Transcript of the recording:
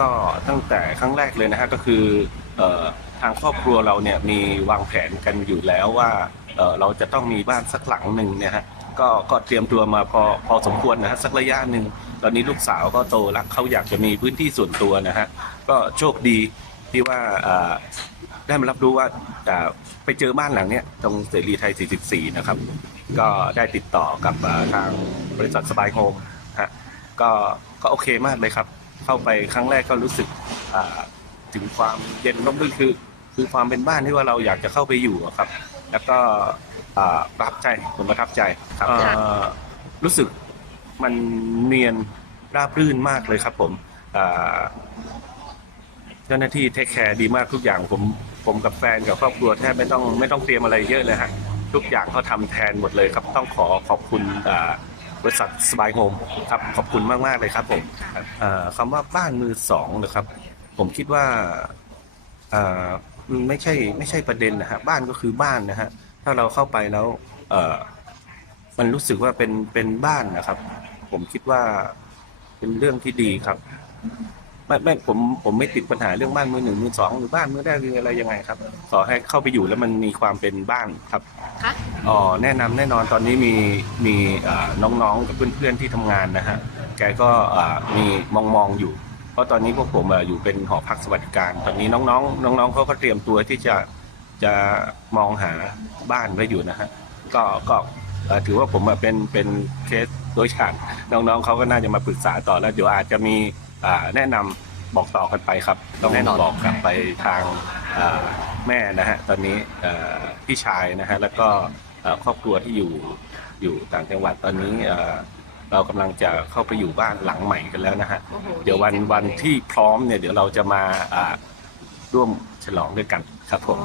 ก็ตั้งแต่ครั้งแรกเลยนะฮะก็คืออทางครอบครัวเราเนี่ยมีวางแผนกันอยู่แล้วว่าเเราจะต้องมีบ้านสักหลังหนึ่งเนี่ยฮะก็ก็เตรียมตัวมาพอพอสมควรนะฮะสักระยะหนึ่งตอนนี้ลูกสาวก็โตแล้วเขาอยากจะมีพื้นที่ส่วนตัวนะฮะก็โชคดีที่ว่าได้มารับรู้ว่าไปเจอบ้านหลังเนี้ยตรงเสรีไทย 44 นะครับ ก็ได้ติดต่อกับทางบริษัทสบายโฮม ฮะก็ก็โอเคมากเลยครับ เข้าไปครั้งแรกก็รู้สึกอ่าถึงความเย็นร่มรื่นคือคือความเป็นบ้านที่ว่าเราอยากจะเข้าไปอยู่อะครับ แล้วก็อ่าประทับใจผมประทับใจครับเอ่อรู้สึกมันเนียนราบรื่นมากเลยครับ ผมอ่าเจ้าหน้าที่เทคแคร์ดีมากทุกอย่างผมผมกับแฟนกับครอบครัวแทบไม่ต้องไม่ต้องเตรียมอะไรเยอะเลยฮะทุกอย่างเขาทำแทนหมดเลยครับ ต้องขอขอบคุณอ่า บริษัทสบายโฮมครับขอบคุณมากมากๆเลยครับผมอ่าคำว่าบ้านมือสองนะครับ ผมคิดว่าอ่ามันไม่ใช่ไม่ใช่ประเด็นนะฮะบ้านก็คือบ้านนะฮะถ้าเราเข้าไปแล้วเอ่อมันรู้สึกว่าเป็นเป็นบ้านนะครับ ผมคิดว่าเป็นเรื่องที่ดีครับไม่ไม่ผมผมไม่ติดปัญหาเรื่องบ้านมือหนึ่งมือสองหรือบ้านมือแรกหรืออะไรยังไงครับขอให้เข้าไปอยู่แล้วมันมีความเป็นบ้านครับ คะอ๋อแนะนำแน่นอนตอนนี้มีมีเอ่อน้องๆกับเพื่อนๆที่ทำงานนะฮะแกก็เอ่อมีมองมองๆอยู่ เพราะตอนนี้พวกผมเอ่ออยู่เป็นหอพักสวัสดิการ ตอนนี้น้องๆน้องๆเขาก็เตรียมตัวที่จะจะมองหาบ้านไว้อยู่นะฮะก็ก็เอ่อถือว่าผมเอ่อเป็นเป็นเคสโดยฉานน้องๆเขาก็น่าจะมาปรึกษาต่อแล้วเดี๋ยวอาจจะมีอ่าแนะนำบอกต่อกันไปครับต้องแน่นอน บอกกลับไปทางอ่า แม่นะฮะตอนนี้พี่ชายนะฮะแล้วก็ครอบครัวที่อยู่อยู่ต่างจังหวัดตอนนี้เรากำลังจะเข้าไปอยู่บ้านหลังใหม่กันแล้วนะฮะเดี๋ยววันวันที่พร้อมเนี่ยเดี๋ยวเราจะมาร่วมฉลองด้วยกันครับผม